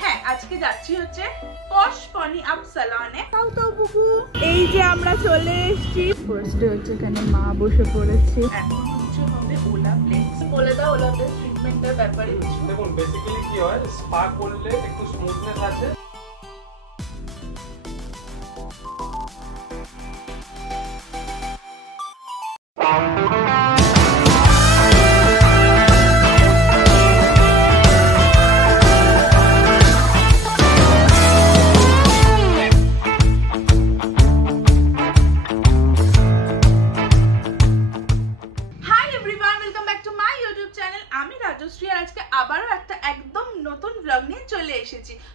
হ্যাঁ আজকে যাচ্ছি হচ্ছে পশ পনি আপ সালনে। তাও তো বুবু এই যে আমরা চলে এসেছি। ফার্স্টে হচ্ছে এখানে মা বসে পড়েছে। এখন হচ্ছে হবে ওলা প্লেক্স। বলে দাও ওলা প্লেক্স ট্রিটমেন্টের ব্যাপারে কিছু। দেখুন বেসিক্যালি কি হয়, স্পা করলে একটু স্মুথনেস আছে।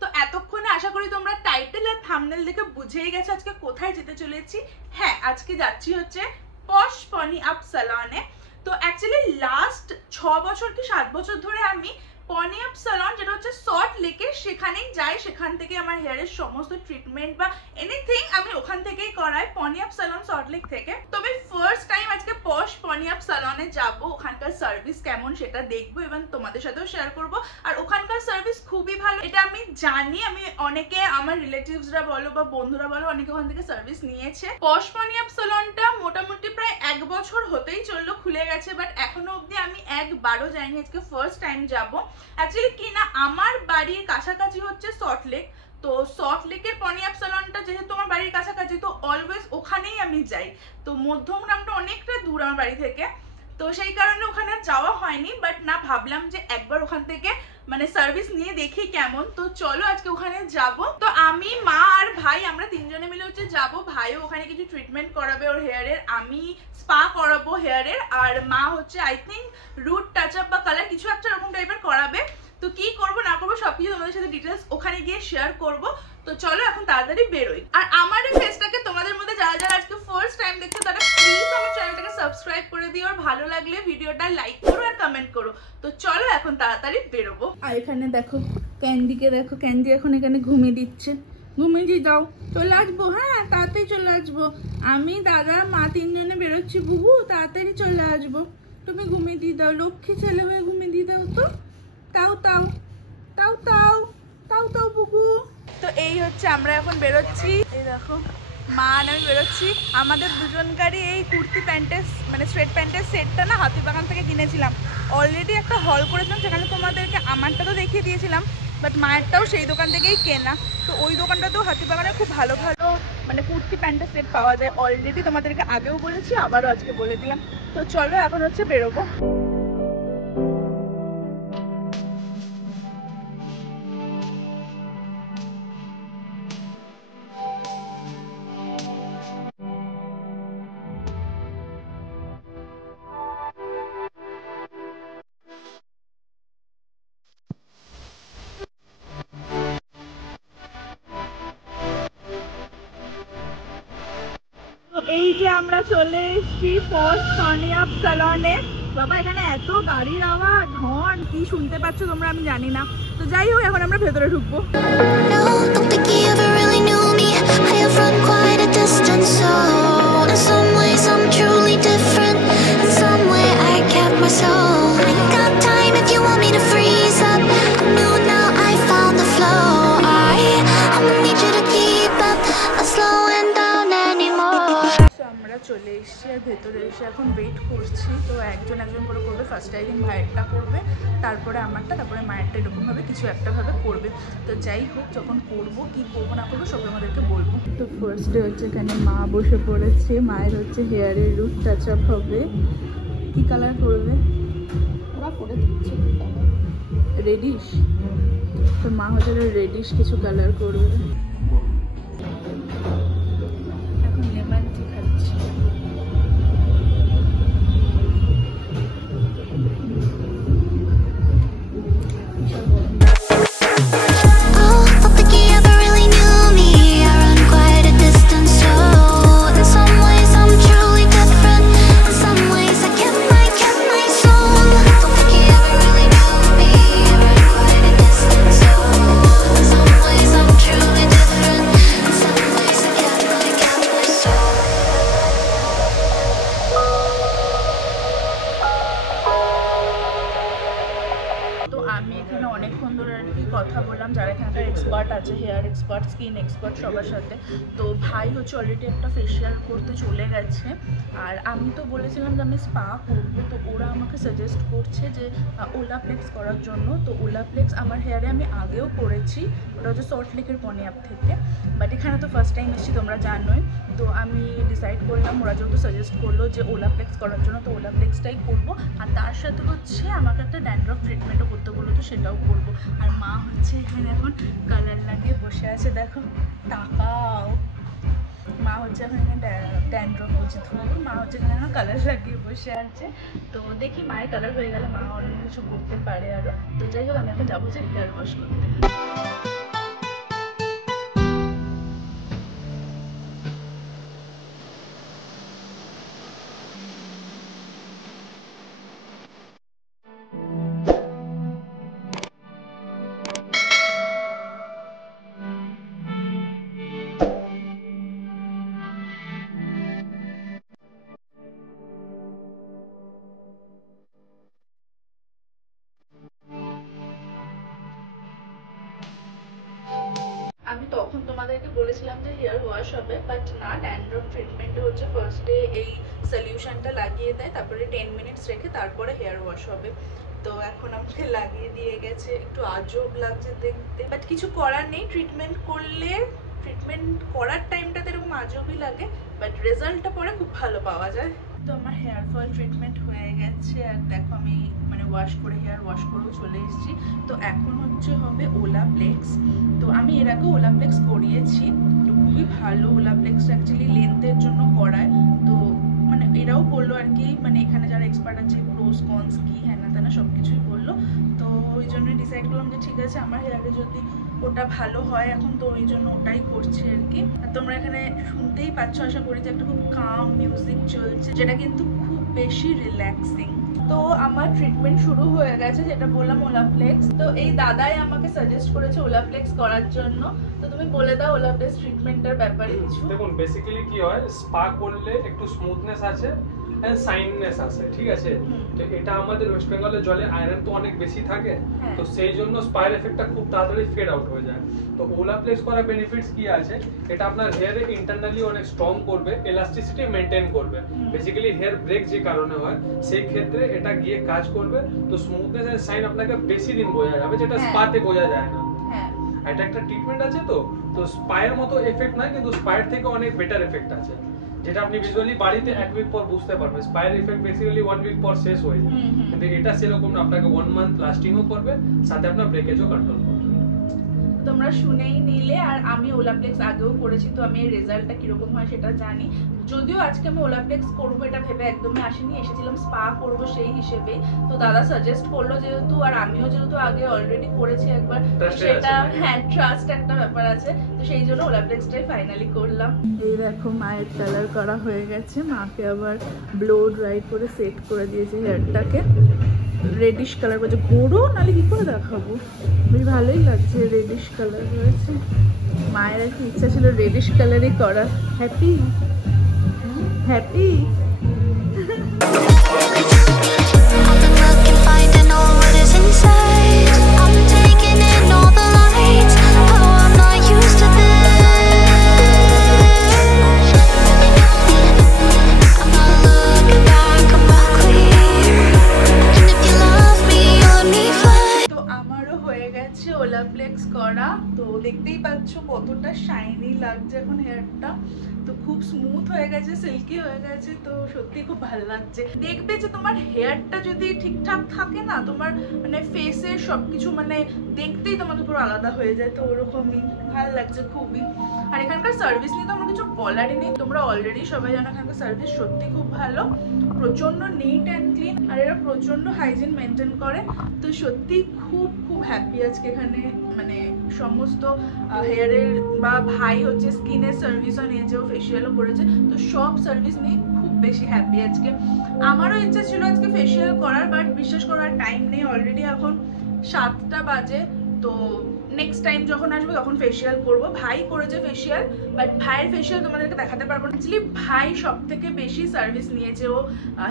তো এতক্ষণে আশা করি তোমরা টাইটেল আর থাম্বনেল দেখে বুঝেই গেছো আজকে কোথায় যেতে চলেছি। হ্যাঁ আজকে যাচ্ছি হচ্ছে পশ পনি আপ সালনে। তো অ্যাকচুয়ালি লাস্ট 6 বছর কি 7 বছর ধরে আমি পনি আপ সালন যেটা হচ্ছে সল্ট লেকে সেখানেই যাই। সেখান থেকে আমার হেয়ারের সমস্ত ট্রিটমেন্ট বা এনিথিং আমি ওখান থেকেই করাই, পনি আপ সালন সল্ট লেক থেকে। তবে ফার্স্ট টাইম আজকে পশ পনি আপ সালনে যাবো। ওখানকার সার্ভিস কেমন সেটা দেখবো এবং তোমাদের সাথেও শেয়ার করব। আর ওখানকার সার্ভিস খুবই ভালো, এটা আমি জানি। আমি অনেকে আমার রিলেটিভসরা বলো বা বন্ধুরা বলো অনেকে ওখান থেকে সার্ভিস নিয়েছে। পশ পনি আপ সালনটা মোটামুটি প্রায় 1 বছর হতেই চললো, খুলে গেছে, বাট এখনো অবধি আমি একবারও যাইনি। আজকে ফার্স্ট টাইম যাবো। অ্যাকচুয়ালি কি না, আমার বাড়ির কাছাকাছি হচ্ছে সল্ট লেক। তো সল্ট লেকের পনি আপ সালনটা যেহেতু আমার বাড়ির কাছাকাছি, তো অলওয়েজ ওখানেই আমি যাই। তো মধ্যমগ্রামটা অনেকটা দূর আমার বাড়ি থেকে, তো সেই কারণে ওখানে যাওয়া হয়নি। বাট না, ভাবলাম যে একবার ওখান থেকে মানে সার্ভিস নিয়ে দেখি কেমন। তো চলো আজকে ওখানে যাব। তো আমি, মা আর ভাই আমরা 3 জনে মিলে হচ্ছে যাবো। ভাইও ওখানে কিছু ট্রিটমেন্ট করাবে ওর হেয়ারের, আমি স্পা করাবো হেয়ারের, আর মা হচ্ছে I think root touch up বা কালার কিছু একটা এরকম টাইপের করাবে। তো কি করবো না করবো সবকিছু তোমাদের সাথে ডিটেলস ওখানে গিয়ে শেয়ার করব। তো চলো এখন তাড়াতাড়ি বেরোই। আর আমার এই ফেসটাকে তোমাদের মধ্যে যারা যারা আজকে ফার্স্ট টাইম দেখছো তারা প্লিজ আমার চ্যানেলটাকে সাবস্ক্রাইব করে দিও, আর ভালো লাগলে ভিডিওটা লাইক করো আর কমেন্ট করো। তো চলো এখন তাড়াতাড়ি বেরোবো। আর এখানে দেখো ক্যান্ডিকে, দেখো ক্যান্ডি এখন এখানে ঘুমিয়ে দিচ্ছে। ঘুমিয়ে দিয়ে দাও, চলে আসবো। হ্যাঁ তাড়াতাড়ি চলে আসবো। আমি, দাদা, মা 3 জনে বেরোচ্ছি। বুবু তাড়াতাড়ি চলে আসবো। তুমি ঘুমিয়ে দিয়ে দাও, লক্ষ্মী ছেলে হয়ে ঘুমিয়ে দিয়ে দাও। তো তাও তাও তাও তাও তাও তাও বুবু। তো এই হচ্ছে আমরা এখন বেরোচ্ছি। এই দেখো মা আর আমি বেরোচ্ছি। আমাদের দুজনকারই এই কুর্তি প্যান্টের মানে স্ট্রেট প্যান্টের সেটটা না হাতিবাগান থেকে কিনেছিলাম। অলরেডি একটা হল করেছিলাম, সেখানে তোমাদেরকে আমারটা তো দেখিয়ে দিয়েছিলাম, বাট মায়েরটাও সেই দোকান থেকেই কেনা। তো ওই দোকানটাতেও হাতিবাগানে খুব ভালো ভালো মানে কুর্তি প্যান্টের সেট পাওয়া যায়। অলরেডি তোমাদেরকে আগেও বলেছি, আবারও আজকে বলে দিলাম। তো চলো এখন হচ্ছে বেরোবো। এই যে আমরা চলে এসেছি পশ পনি আপ সালনে। বাবা এখানে এত গাড়ির আওয়াজ, হর্ন, কি শুনতে পাচ্ছ তোমরা আমি জানি না। তো যাই হোক এখন আমরা ভেতরে ঢুকবো। চলে এসেছি আর ভেতরে এসে এখন ওয়েট করছি। তো একজন একজন করে করবে। ফার্স্ট টাইম ভাইয়েরটা করবে, তারপরে আমারটা, তারপরে মায়েরটা, এরকমভাবে কিছু একটা ভাবে করবে। তো যাই হোক যখন করবো কি করবো না করবো সব আমাদেরকে বলবো। তো ফার্স্টে হচ্ছে এখানে মা বসে পড়েছে। মায়ের হচ্ছে হেয়ারের রুট টাচ আপ হবে। কি কালার করবে ওরা করে দিচ্ছে, রেডিশ। তো মা হচ্ছে রেডিশ কিছু কালার করবে। এখন লেমন টি খাচ্ছি। Different আর কি কথা বললাম যারা এখানকার এক্সপার্ট আছে, হেয়ার এক্সপার্ট, স্কিন এক্সপার্ট, সবার সাথে। তো ভাই হচ্ছে অলরেডি একটা ফেশিয়াল করতে চলে গেছে, আর আমি তো বলেছিলাম যে আমি স্পা করবো, তো ওরা আমাকে সাজেস্ট করছে যে ওলাপ্লেক্স করার জন্য। তো ওলাপ্লেক্স আমার হেয়ারে আমি আগেও করেছি, ওটা হচ্ছে সল্টলেকের পনি অ্যাপ থেকে, বাট এখানে তো ফার্স্ট টাইম এসেছি তোমরা জানোই। তো আমি ডিসাইড করলাম, ওরা যেহেতু সাজেস্ট করলো যে ওলাপ্লেক্স করার জন্য, তো ওলাপ্লেক্সটাই করবো। আর তার সাথে হচ্ছে আমাকে একটা ড্যান্ড্রফ ট্রিটমেন্টও করতে বললো, তো সেটাও করবো। আর মা হচ্ছে এখানে এখন কালার লাগিয়ে বসে আছে, দেখো তাকাও। মা হচ্ছে এখন এখানে ড্যান্ড্রফ হচ্ছে, মা হচ্ছে এখানে এখন কালার লাগিয়ে বসে আছে। তো দেখি মায়ের কালার হয়ে গেলে মা অনেক কিছু করতে পারে আরও। তো যাই হোক, আমি এখন যাবো যে হেয়ার ওয়াশ করতে। আমি তখন তোমাদেরকে বলেছিলাম যে হেয়ার ওয়াশ হবে, বাট না, ড্যান্ড্রফ ট্রিটমেন্টে হচ্ছে ফার্স্টে এই সলিউশনটা লাগিয়ে দেয়, তারপরে 10 মিনিটস রেখে তারপরে হেয়ার ওয়াশ হবে। তো এখন আমাকে লাগিয়ে দিয়ে গেছে, একটু আজব লাগছে দেখতে, বাট কিছু করার নেই। ট্রিটমেন্ট করার টাইমটাতে এরকম আজবই লাগে, বাট রেজাল্টটা পরে খুব ভালো পাওয়া যায়। তো আমার হেয়ার ফল ট্রিটমেন্ট হয়ে গেছে, আর দেখো আমি মানে ওয়াশ করে হেয়ার ওয়াশ করেও চলে এসেছি। তো এখন হচ্ছে হবে ওলাপ্লেক্স। তো আমি এর আগে ওলাপ্লেক্স করিয়েছি, তো খুবই ভালো। ওলাপ্লেক্স অ্যাকচুয়ালি লেন্থের জন্য করায়, তো মানে এরাও বললো আর কি, মানে এখানে যারা এক্সপার্ট আছে প্রোস কনস কি হ্যানা ত্যানা সব কিছুই বললো। তো ওই জন্যই ডিসাইড করলাম যে ঠিক আছে, আমার হেয়ারে যদি ওটা ভালো হয় এখন, তো ওই জন্য ওটাই করছি আর কি। আর তোমরা এখানে শুনতেই পাচ্ছ আশা করি যে একটা খুব কাম মিউজিক চলছে, যেটা কিন্তু খুব বেশি রিল্যাক্সিং। তো আমার ট্রিটমেন্ট শুরু হয়ে গেছে, যেটা বললাম ওলাপ্লেক্স। তো এই দাদাই আমাকে সাজেস্ট করেছে ওলাপ্লেক্স করার জন্য। তো তুমি বলে দাও ওলাপ্লেক্স ট্রিটমেন্টের ব্যাপারে কিছু। দেখুন বেসিক্যালি কি হয়, স্পা করলে একটু স্মুথনেস আছে এন্ড সাইননেস আছে, ঠিক আছে। তো এটা আমাদের ওয়েস্ট বেঙ্গলের জলে আয়রন তো অনেক বেশি থাকে, তো সেই জন্য স্পায়ের এফেক্টটা খুব তাড়াতাড়ি ফেড আউট হয়ে যায়। তো ওলাপ্লেক্স করার বেনিফিটস কি আছে, এটা আপনার হেয়ারে ইন্টারনালি অনেক স্ট্রং করবে, এলাস্টিসিটি মেইনটেইন করবে। বেসিক্যালি হেয়ার ব্রেক যে কারণে হয় সেই ক্ষেত্রে এটা গিয়ে কাজ করবে। তো স্মুথনেস এন্ড সাইন আপনাকে বেশি দিন বোঝা যাবে, যেটা স্পাতে বোঝা যায় না। এটা একটা ট্রিটমেন্ট আছে, তো স্পায়ের মতো এফেক্ট নয়, কিন্তু স্পায়ের থেকে অনেক বেটার এফেক্ট আছে, যেটা আপনি ভিজুয়ালি বাড়িতে 1 উইক পর বুঝতে পারবেন। স্পায়ের এফেক্ট বেসিক্যালি 1 উইক পর শেষ হয়ে যায়, কিন্তু এটা সেরকম না, আপনাকে 1 মান্থ লাস্টিংও করবে, সাথে আপনার ব্রেকেজও কন্ট্রোল করবে। তোমরা শুনেই নিলে। আর আমি ওলাপ্লেক্স আগেও করেছি, তো আমি এর রেজাল্টটা কিরকম হয় সেটা জানি। যদিও আজকে আমি ওলাপ্লেক্স করবো এটা ভেবে একদমই আসিনি, এসেছিলাম স্পা করবো সেই হিসেবে। তো দাদা সাজেস্ট করলো যেহেতু, আর আমিও যেহেতু আগে অলরেডি করেছি একবার, সেটা হ্যাঁ ট্রাস্ট একটা ব্যাপার আছে, তো সেই জন্য ওলাপ্লেক্সটাই ফাইনালি করলাম। এই দেখো মায়ের কালার করা হয়ে গেছে, মাকে আবার ব্লো ড্রাই করে সেট করে দিয়েছে হেয়ারটাকে। রেডিশ কালার বলছে, ঘোরো নাহলে কি করে দেখাবো। বেশ ভালোই লাগছে, রেডিশ কালার রয়েছে। মায়ের একটা ইচ্ছা ছিল রেডিশ কালারই করা। Happy happy. ওলাপ্লেক্স করা, তো দেখতেই পাচ্ছ কতটা শাইনি লাগছে এখন হেয়ারটা। তো খুব স্মুথ হয়ে গেছে, সিল্কি হয়ে গেছে, তো সত্যি খুব ভালো লাগছে। দেখবে যে তোমার হেয়ারটা যদি ঠিকঠাক থাকে না, তোমার মানে ফেসের সবকিছু মানে দেখতেই তোমাকে পুরো আলাদা হয়ে যায়। তো ওরকমই ভালো লাগছে খুবই। আর এখানকার সার্ভিস নিয়ে তো আমার কিছু বলারই নেই, তোমরা অলরেডি সবাই জানো এখানকার সার্ভিস সত্যি খুব ভালো, প্রচন্ড নিট অ্যান্ড ক্লিন, আর এরা প্রচন্ড হাইজিন মেনটেন করে। তো সত্যি খুব খুব হ্যাপি আজকে এখানে, মানে সমস্ত হেয়ারের বা ভাই হচ্ছে স্কিনের সার্ভিসও নিয়েছেও, ফেসিয়ালও করেছে, তো সব সার্ভিস নিয়ে খুব বেশি হ্যাপি আজকে। আমারও ইচ্ছা ছিল আজকে ফেসিয়াল করার, বাট বিশ্বাস করার টাইম নেই, অলরেডি এখন 7টা বাজে। তো নেক্সট টাইম যখন আসবো তখন ফেসিয়াল করব। ভাই করেছে ফেসিয়াল, বাট ভাইয়ের ফেসিয়াল তোমাদেরকে দেখাতে পারবো না। অ্যাকচুয়ালি ভাই সব থেকে বেশি সার্ভিস নিয়েছে, ও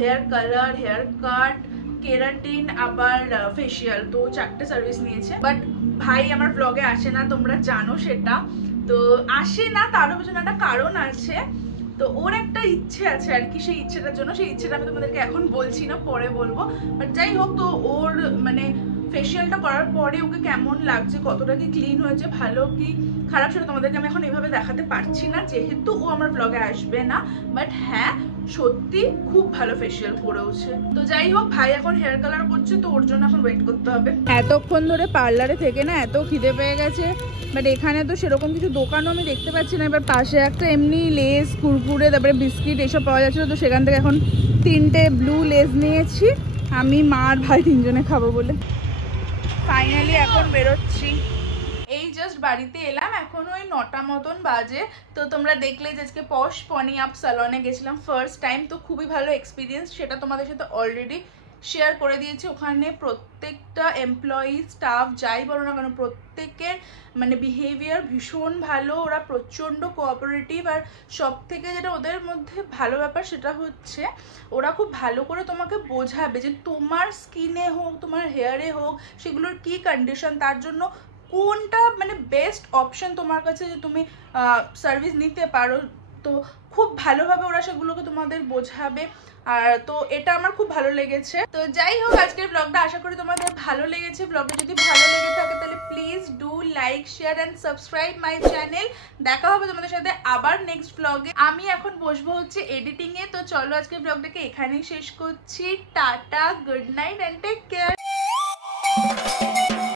hair colour, haircut, keratin, আবার ফেসিয়াল, তো 4টে সার্ভিস নিয়েছে। বাট ভাই আমার ব্লগে আসে না, তোমরা জানো সেটা। তো আসে না, তারও পেছনে একটা কারণ আছে। তো ওর একটা ইচ্ছে আছে আর কি, সেই ইচ্ছেটার জন্য, সেই ইচ্ছেটা আমি তোমাদেরকে এখন বলছি না, পরে বলবো। বাট যাই হোক, তো ওর মানে ফেসিয়ালটা করার পরে ওকে কেমন লাগছে, কতটা কি ক্লিন হয়েছে, ভালো কি খারাপ, সেটা তোমাদেরকে আমি এখন এইভাবে দেখাতে পারছি না যেহেতু ও আমার ব্লগে আসবে না। বাট হ্যাঁ, সত্যি খুব ভালো ফেসিয়াল করেওছে। তো যাই হোক, ভাই এখন হেয়ার কালার করছে, তো ওর জন্য এখন ওয়েট করতে হবে। এতক্ষণ ধরে পার্লারে থেকে না এত খিদে পেয়ে গেছে, বাট এখানে তো সেরকম কিছু দোকানও আমি দেখতে পাচ্ছি না। এবার পাশে একটা এমনি লেস, কুরকুরে, তারপরে বিস্কিট এসব পাওয়া যাচ্ছিলো, তো সেখান থেকে এখন 3টে ব্লু লেস নিয়েছি, আমি মা আর ভাই 3জনে খাবো বলে। ফাইনালি এখন বেরোচ্ছি। এই জাস্ট বাড়িতে এলাম, এখন ওই 9টা মতন বাজে। তো তোমরা দেখলে যে আজকে পশ পনি আপ স্যালনে গেছিলাম ফার্স্ট টাইম, তো খুবই ভালো এক্সপিরিয়েন্স, সেটা তোমাদের সাথে অলরেডি শেয়ার করে দিয়েছি। ওখানে প্রত্যেকটা এমপ্লয়ি, স্টাফ যাই বলো না কেন, প্রত্যেকের মানে বিহেভিয়ার ভীষণ ভালো, ওরা প্রচণ্ড কোঅপারেটিভ। আর সব থেকে যেটা ওদের মধ্যে ভালো ব্যাপার সেটা হচ্ছে ওরা খুব ভালো করে তোমাকে বোঝাবে যে তোমার স্কিনে হোক, তোমার হেয়ারে হোক, সেগুলোর কি কন্ডিশন, তার জন্য কোনটা মানে বেস্ট অপশন তোমার কাছে যে তুমি সার্ভিস নিতে পারো। তো খুব ভালোভাবে ওরা সেগুলোকে তোমাদের বোঝাবে। আর তো এটা আমার খুব ভালো লেগেছে। তো যাই হোক, আজকের ব্লগটা আশা করি তোমাদের ভালো লেগেছে। ব্লগটা যদি ভালো লেগে থাকে তাহলে please do like, share and subscribe my channel. দেখা হবে তোমাদের সাথে আবার নেক্সট ব্লগে। আমি এখন বসবো হচ্ছে এডিটিংয়ে। তো চলো আজকের ব্লগটাকে এখানেই শেষ করছি। টাটা, good night and take care.